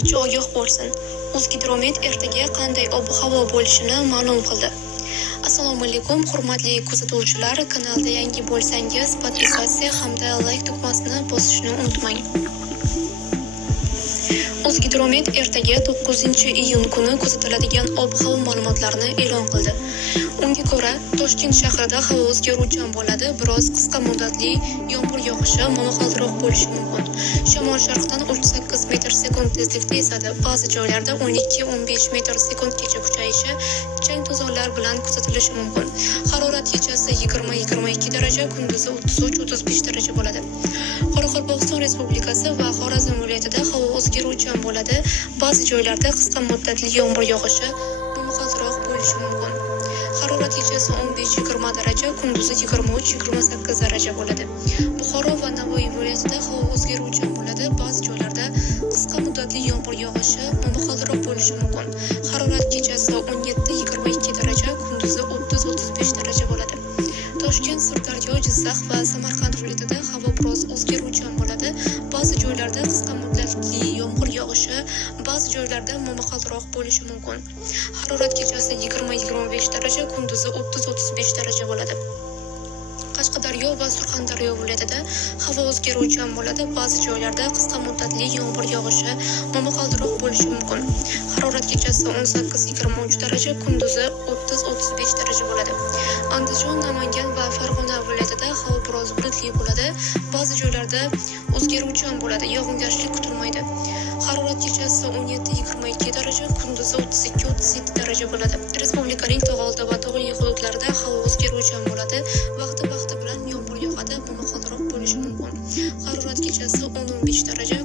barcha ogoh bo'lsin. O'zgidromet ertaga qanday ob-havo bo'lishini ma'lum qildi. Assalomu alaykum, hurmatli kuzatuvchilar. Kanalda yangi bo'lsangiz, podpisatsiya hamda like tugmasini bosishni unutmang. O'zgidromet ertaga 9-iyun kuni kuzatiladigan ob-havo ma'lumotlarini e'lon qildi. Unga ko'ra, Toshkent shahrida havo o'zgaruvchan bo'ladi, biroz qisqa muddatli yomg'ir yog'ishi momaqaldiroq bo'lishi mumkin. Shamol sharqdan 38 metr/sekund tezlikda esadi. Ba'zi joylarda 12-15 metr/sekundgacha kuchayishi, chang to'zonlar bilan kuzatilishi mumkin. Harorat kechasi 20-22 daraja, kunduzi 33-35 daraja bo'ladi. Qoraqalpog'iston Respublikasi va Xorazm viloyatida havo o'zgaruvchan bo'ladi. Ba'zi joylarda qisqa muddatli yomg'ir yog'ishi, momaqaldiroq bo'lishi mumkin. Harorat kechasi 15-20 daraja, kunduzi 23-28 daraja bo'ladi. Buxoro va Navoiy viloyatida havo o'zgaruvchan bo'ladi. Ba'zi joylarda qisqa muddatli yomg'ir yog'ishi, momaqaldiroq bo'lishi mumkin. Harorat kechasi 17-22 daraja, kunduzi 30-35 daraja bo'ladi. Toshkent, Sirdaryo, Jizzax va Samarqand viloyatida havo biroz o'zgaruvchan bo'ladi. Ba'zi joylarda qisqa muddatli yomg'ir yog'ishi, ba'zi joylarda momaqaldiroq bo'lishi mumkin. Harorat kechasi 20-25 daraja, kunduzi 30-35 daraja bo'ladi. Qashqadaryo va Surxondaryo viloyatida havo o'zgaruvchan bo'ladi. Ba'zi joylarda qisqa muddatli yomg'ir yog'ishi, momaqaldiroq bo'lishi mumkin. Harorat kechasi 18-23 daraja, kunduzi 30-35 daraja bo'ladi. Andijon, Namangan va Farg'ona viloyatida havo biroz bulutli bo'ladi. Ba'zi joylarda o'zgaruvchan bo'ladi, yog'ingarchilik kutilmaydi. Harorat kechasi 17-22 daraja, kunduzi 32-37 daraja bo'ladi. Respublikaning tog'oldi va tog'li hududlarida havo o'zgaruvchan bo'ladi. Vaqti bilan yomg'ir yog'adi, momaqaldiroq bo'lishi mumkin. Harorat kechasi 10-15 daraja,